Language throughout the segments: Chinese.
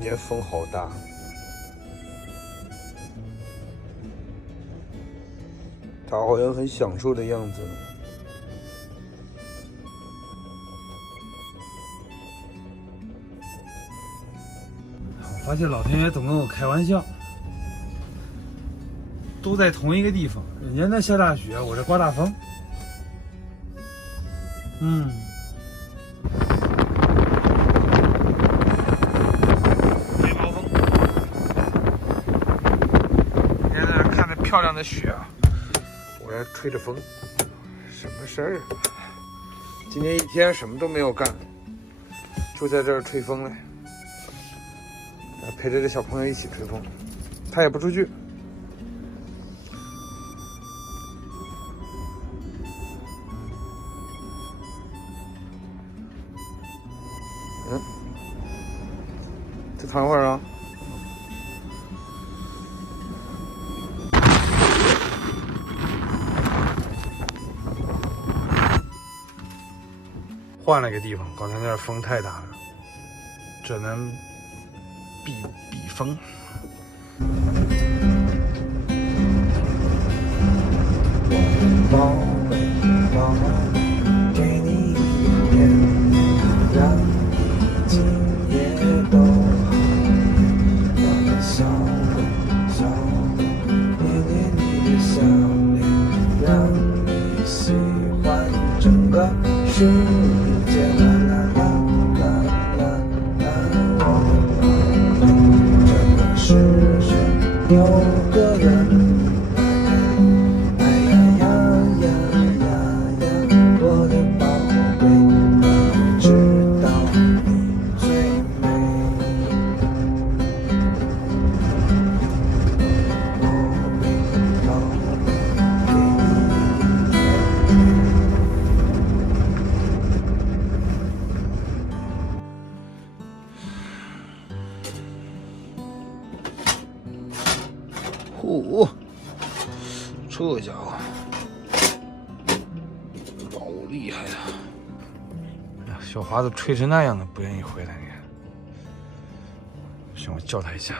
今天风好大，他好像很享受的样子。我发现老天爷总跟我开玩笑，都在同一个地方，人家那下大雪，我这刮大风。漂亮的雪啊！我这吹着风，什么事儿啊？今天一天什么都没有干，就在这儿吹风嘞，陪着这小朋友一起吹风，他也不出去。再躺会儿啊。换了个地方，刚才那儿风太大了，这能避风。宝贝，宝贝，给你一片，让你今夜都好。我的小鬼，小鬼，捏捏你的小脸，让你喜欢整个世界。啦啦啦啦啦啦，我的宝贝，这个世上有个人。这家伙老厉害了！小华都吹成那样了，不愿意回来，你看。行，我叫他一下。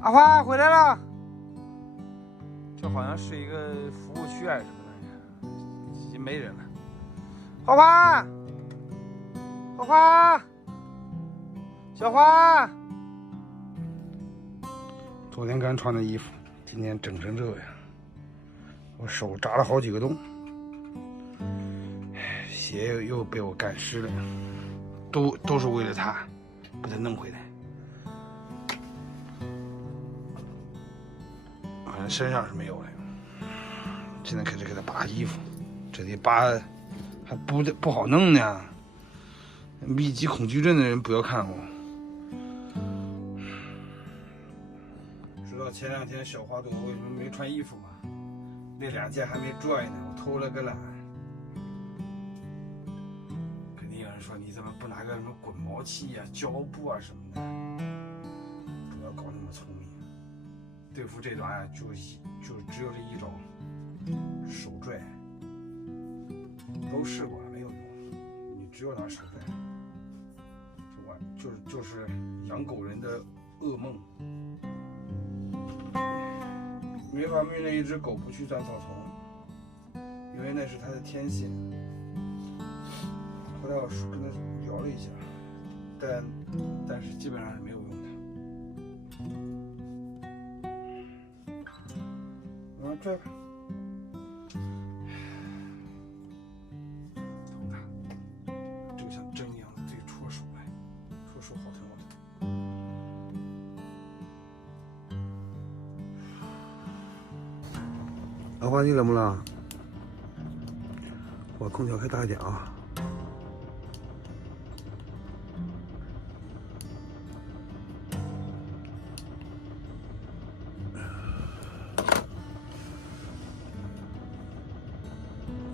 阿华回来了。这好像是一个服务区还是什么的，已经没人了。花花，花花，小花。昨天刚穿的衣服，今天整成这样。我手扎了好几个洞，鞋又被我干湿了，都是为了他，把他弄回来。反正身上是没有了，现在开始给他扒衣服，这得扒还不好弄呢。密集恐惧症的人不要看我。知道前2天小花朵为什么没穿衣服吗？那2件还没拽呢，我偷了个懒。肯定有人说你怎么不拿个什么滚毛器呀、胶布啊什么的，不要搞那么聪明。对付这种啊，就只有这一招，手拽。都试过了没有用，你只有拿手拽。就是养狗人的噩梦。没法命令一只狗不去钻草丛，因为那是它的天性。后来我跟他聊了一下，但是基本上是没有用的。往上拽吧。头大，这个像针一样的，自己戳手来，戳手好疼好疼。老花，你冷不冷？我空调开大一点啊。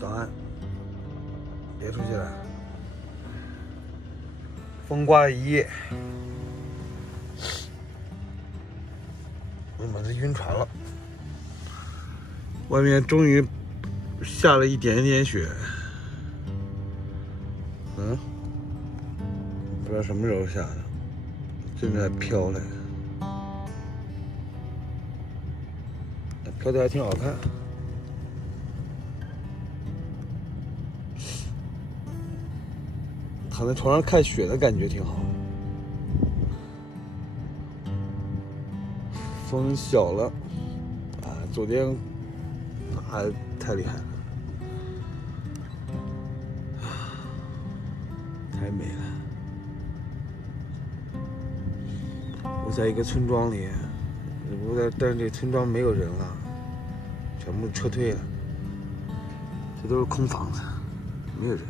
早安，别出去了，风刮了一夜，我把这晕船了。外面终于下了一点点雪，不知道什么时候下的，正在飘嘞，飘的还挺好看。躺在床上看雪的感觉挺好。风小了，啊，昨天还太厉害了，太美了。我在一个村庄里，但是这村庄没有人了，全部撤退了，这都是空房子，没有人。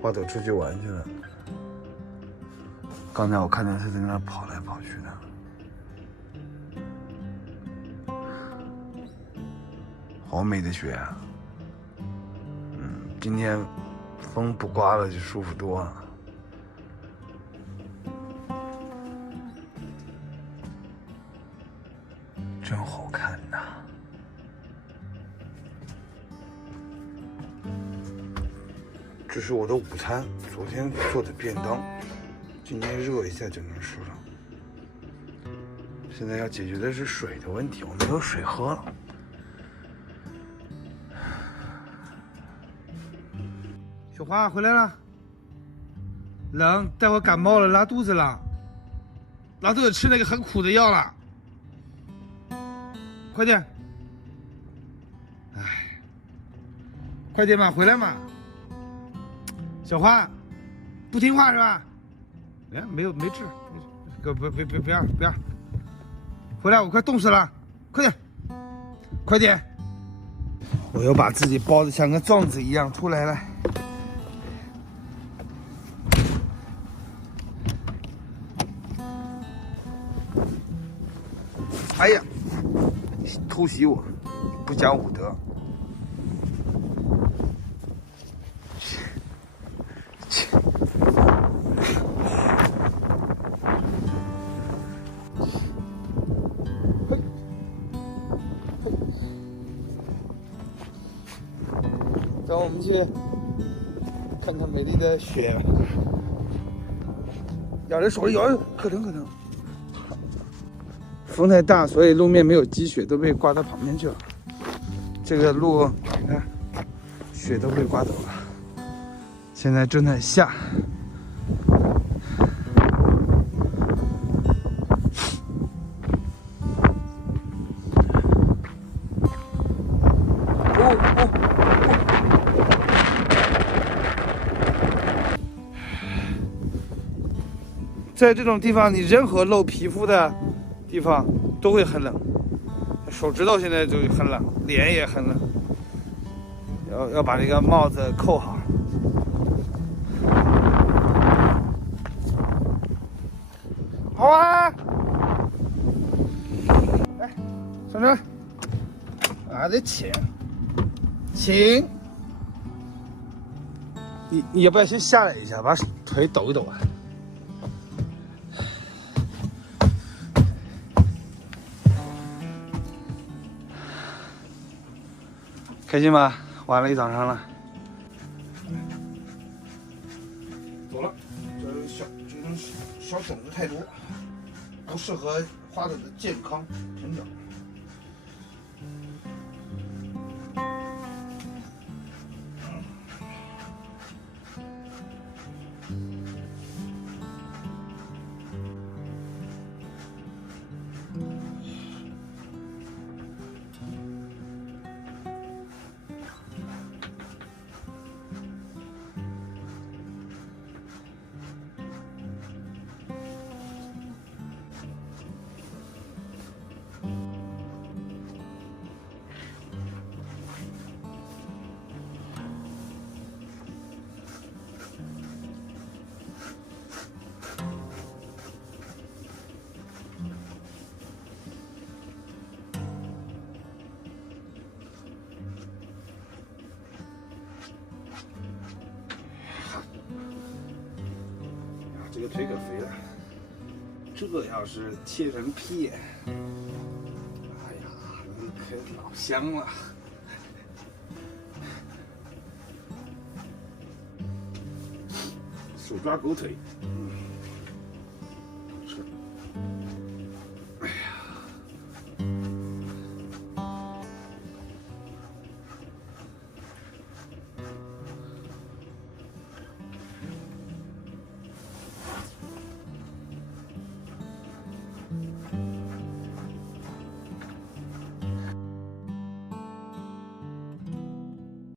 花朵出去玩去了，刚才我看见他在那儿跑来跑去的，好美的雪啊！今天风不刮了就舒服多了。真好看呐！这是我的午餐，昨天做的便当，今天热一下就能吃了。现在要解决的是水的问题，我没有水喝了。小花回来了，冷，待会感冒了，拉肚子了，拉肚子吃那个很苦的药了，快点！哎，快点嘛，回来嘛！小花，不听话是吧？哎，没治，不要，回来，我快冻死了，快点！我要把自己包的像个粽子一样出来了。哎呀，偷袭我，不讲武德。让我们去看看美丽的雪。咬着手里咬，可疼。风太大，所以路面没有积雪，都被刮到旁边去了。这个路，你看，雪都被刮走了。现在正在下。在这种地方，你任何露皮肤的地方都会很冷，手指头现在就很冷，脸也很冷，要把这个帽子扣好。好啊，来，上车，啊，得请，你要不要先下来一下，把腿抖一抖啊？开心吧？玩了一早上了。走了，这种小种子太多，不适合花朵的健康成长。这个腿可肥了，这要是切成片，哎呀，那可老香了。手抓狗腿，